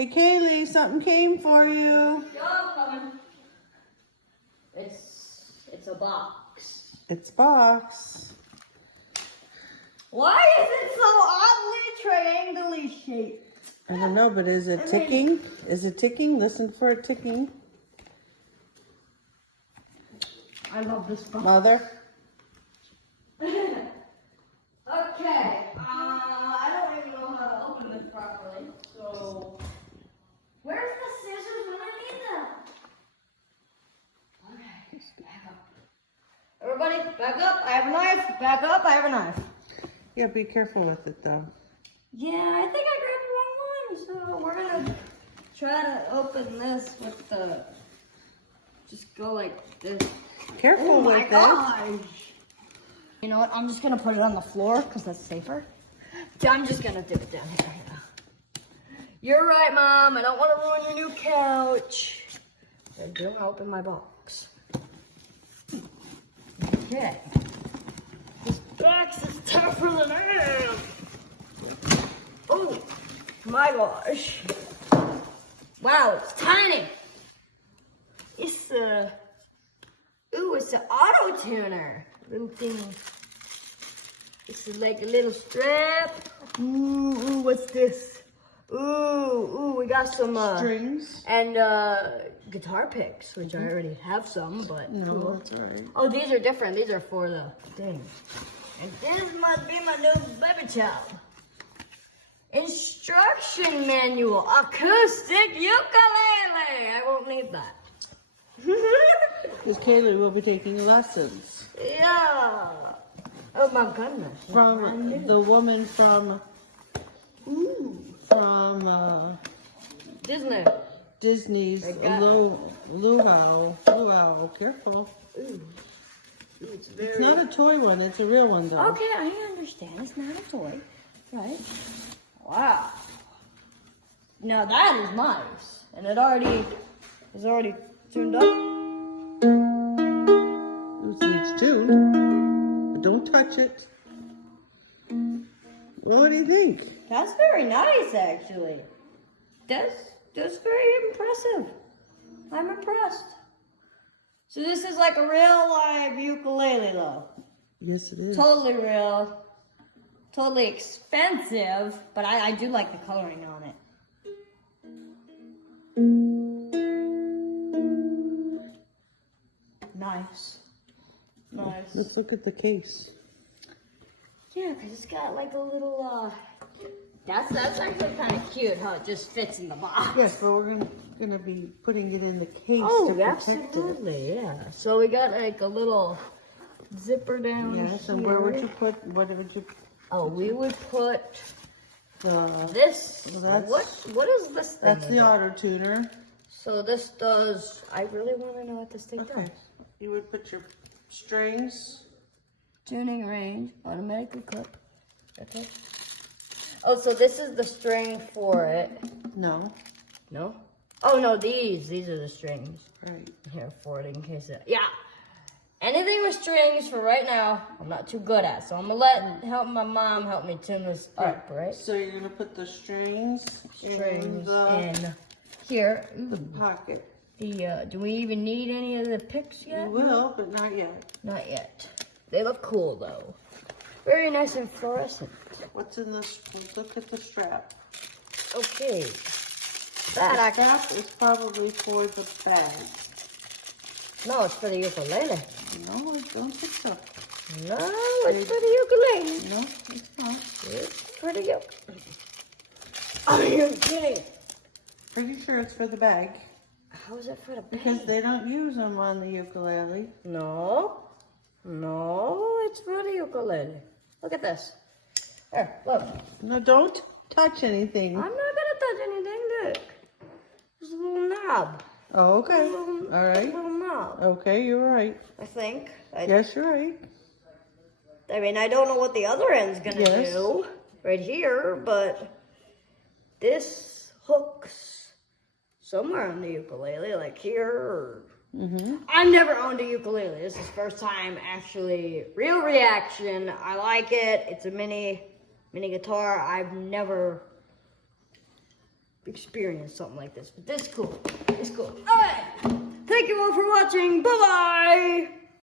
Hey, Kaylee, something came for you. Yo, coming. It's a box. It's box. Why is it so oddly triangle-y shaped? I don't know, but is it ticking? Is it ticking? Listen for it ticking. I love this box. Mother? Okay, I don't even know how to open this properly, so where's the scissors when I need them? Okay, back up. Everybody, back up, I have a knife. Back up, I have a knife. Yeah, be careful with it, though. Yeah, I think I grabbed the wrong one, so we're gonna try to open this with the, just go like this. Careful Oh my with it. gosh! You know what? I'm just gonna put it on the floor because that's safer. I'm just gonna do it down here. You're right, Mom. I don't want to ruin your new couch. I'm gonna open my box. Okay. This box is tougher than I am. Oh my gosh! Wow, it's tiny. It's ooh, it's an auto tuner. Little thing. This is like a little strap. Ooh, what's this? Ooh, we got some Strings. and guitar picks, which I already have some, but No, cool. that's all right. Oh, these are different. These are for the thing. And this must be my new baby child. Instruction manual, acoustic ukulele. I won't need that. Because Kaylee will be taking lessons Yeah. Oh my goodness. from the woman from Disney. Disney's I got Luau. Careful. Ooh. It's very... It's not a toy one. It's a real one, though. Okay, I understand. It's not a toy. Right. Wow. Now that is nice. And it is already tuned up. It's tuned, but don't touch it. What do you think? That's very nice, actually. That's very impressive. I'm impressed. So this is like a real live ukulele, though. Yes, it is. Totally real. Totally expensive, but I do like the coloring on it. Nice. Nice. Let's look at the case. Yeah, because it's got like a little, that's actually kind of cute how it just fits in the box. Yes, but we're gonna be putting it in the case Oh, to protect absolutely, yeah. So we got like a little zipper down it. Yes, and here. where would you put? What would you? Oh, we would put The this. Well, What is this thing? that's the auto tuner. So this does. I really want to know what this thing Okay. does. You would put your strings. Tuning range, automatically clip. Okay. Oh, so this is the string for it. No. No. Oh no, these are the strings. Right. Here for it in case it. Yeah. Anything with strings for right now, I'm not too good at. So I'm gonna help my mom help me tune this up, right? So you're gonna put the strings in Strings the in here. Ooh. pocket. Do we even need any of the picks yet? You will, but not yet. Not yet. They look cool though. Very nice and fluorescent. What's in this? Let's look at the strap. Okay. The strap is probably for the bag. No, it's for the ukulele. No, I don't think so. No, it's for the ukulele. No, it's not. It's for the ukulele. Are you kidding? Pretty sure it's for the bag. How is it for the bag? Because they don't use them on the ukulele. No. No, it's for the ukulele. Look at this. Here, look. No, don't touch anything. I'm not gonna touch anything, look. There's a little knob. Oh, okay. A All right. little knob, Okay, you're right. I think. Yes, you're right. I mean, I don't know what the other end's gonna Yes. do right here, but this hooks somewhere on the ukulele, like here or... I've never owned a ukulele. This is first time actually real reaction. I like it. It's a mini guitar. I've never experienced something like this. But this is cool. It's cool. All right. Thank you all for watching. Bye bye.